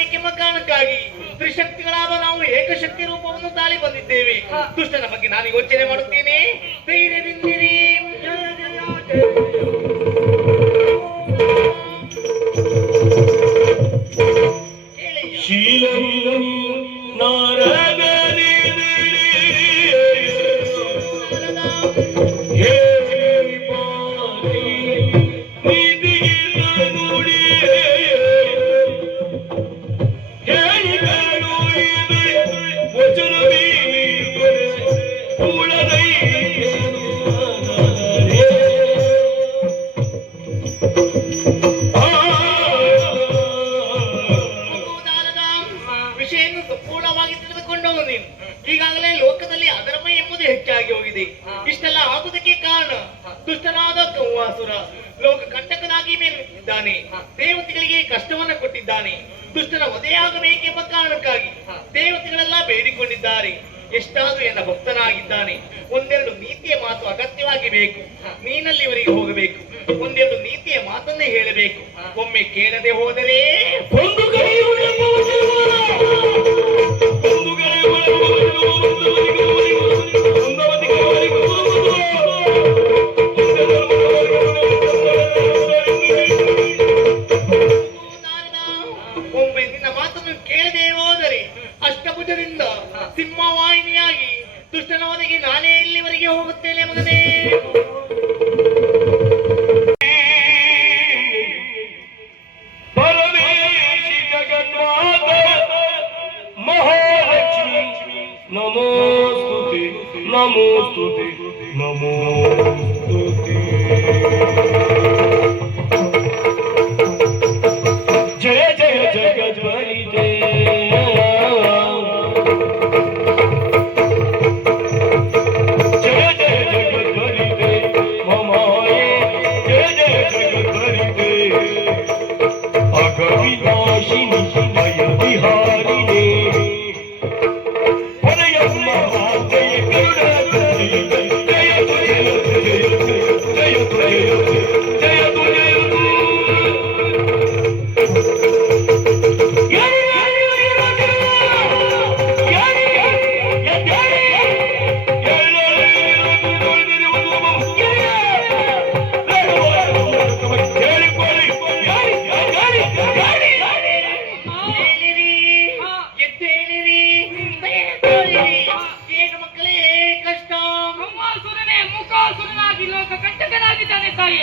ವಧೆಯಾಗಬೇಕೆಂಬ ಕಾರಣಕ್ಕಾಗಿ ತ್ರಿಶಕ್ತಿಗಳಾದ ನಾವು ಏಕಶಕ್ತಿ ರೂಪವನ್ನು ತಾಳಿ ಬಂದಿದ್ದೇವೆ. ದುಷ್ಟನ ಬಗ್ಗೆ ನಾನು ಯೋಚನೆ ಮಾಡುತ್ತೇನೆ. ಧೈರ್ಯದಿಂದಿರಿ. ವಿಷಯನ್ನು ಸಂಪೂರ್ಣವಾಗಿ ತಿಳಿದುಕೊಂಡವನು ನೀನು. ಈಗಾಗಲೇ ಲೋಕದಲ್ಲಿ ಅಧರ್ಮ ಎಂಬುದು ಹೆಚ್ಚಾಗಿ ಹೋಗಿದೆ. ಇಷ್ಟೆಲ್ಲ ಆಗುವುದಕ್ಕೆ ಕಾರಣ ದುಷ್ಟನಾದ ಕಂವಾಸುರ ಲೋಕ ಕಂಟಕನಾಗಿ ಮೇಲೆ ನಿಂತಿದ್ದಾನೆ. ದೇವತೆಗಳಿಗೆ ಕಷ್ಟವನ್ನು ಕೊಟ್ಟಿದ್ದಾನೆ. ದುಷ್ಟನ ವಧೆಯಾಗಬೇಕೆಂಬ ಕಾರಣಕ್ಕಾಗಿ ದೇವತೆಗಳೆಲ್ಲ ಬೇಡಿಕೊಂಡಿದ್ದಾರೆ. ಎಷ್ಟಾದ್ರೂ ಎನ್ನ ಭಕ್ತನಾಗಿದ್ದಾನೆ. ಒಂದೆರಡು ನೀತಿಯ ಮಾತು ಅಗತ್ಯವಾಗಿ ಬೇಕು. ನೀನಲ್ಲಿ ಇವರಿಗೆ ಹೋಗಬೇಕು. ಒಂದೆರಡು ನೀತಿಯ ಮಾತನ್ನೇ ಹೇಳಬೇಕು. ಒಮ್ಮೆ ಕೇಳದೆ ಹೋದರೆ ಒಮ್ಮೆ ನಿನ್ನ ಮಾತನ್ನು ಕೇಳದೆ ಹೋದರೆ ಅಷ್ಟಭುಜದಿಂದ ಸಿಂಹವಾಹಿನಿಯಾಗಿ ದುಷ್ಟನ ವಧೆಗೆ ನಾನೇ ಇಲ್ಲಿವರೆಗೆ ಹೋಗುತ್ತೇನೆ ಮಗನೇ. ಪರಮೇಶಿ ಜಗನ್ಮಾತ ಮಹಾಲಕ್ಷ್ಮಿ ನಮೋಸ್ತುತೆ ನಮೋಸ್ತುತೆ ನಮೋಸ್ತುತೆ. ಜಯ ಜಯ ಜಗದ್ವರಿತೆ. ಅಗವಿನಾಶಿನಿ ಭಯ ವಿಹಾರಿಣೆ ಪರಯಮ್ಮ ಜಯ ಕರುಣಾಕರಿ ಜಯ ಜಯ ಜಯ ಜಯ ಜಯ ಲೋಕ ಕಂಟಕನಾಗಿದ್ದಾನೆ ತಾಯಿ.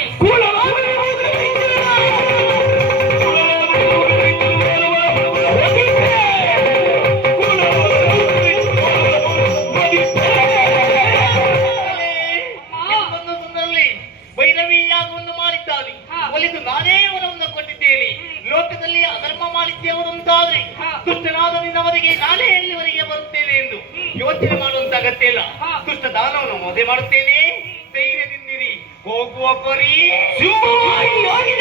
ವೈರವಿಯಾಗವನ್ನು ಮಾಡಿದ್ದಾನೆ. ಒಲಿದು ನಾನೇ ವರವನ್ನು ಕೊಟ್ಟಿದ್ದೇನೆ. ಲೋಕದಲ್ಲಿ ಅಧರ್ಮ ಮಾಡಿದ್ದೇವರಂತಾದ್ರೆ ದುಷ್ಟನಾದ ನಿನ್ನವರಿಗೆ ನಾನೇ ಎಲ್ಲಿವರೆಗೆ ಬರುತ್ತೇನೆ ಎಂದು ಯೋಚನೆ ಮಾಡುವಂತ ಅಗತ್ಯ ಇಲ್ಲ. ದುಷ್ಟ ದಾನವನ್ನು ಮದುವೆ ಮಾಡುತ್ತೇನೆ. ಧೈರ್ಯದಿಂದಿರಿ. ಹೋಗುವ ಪರಿ ಸಿಂಹವಾಗಿ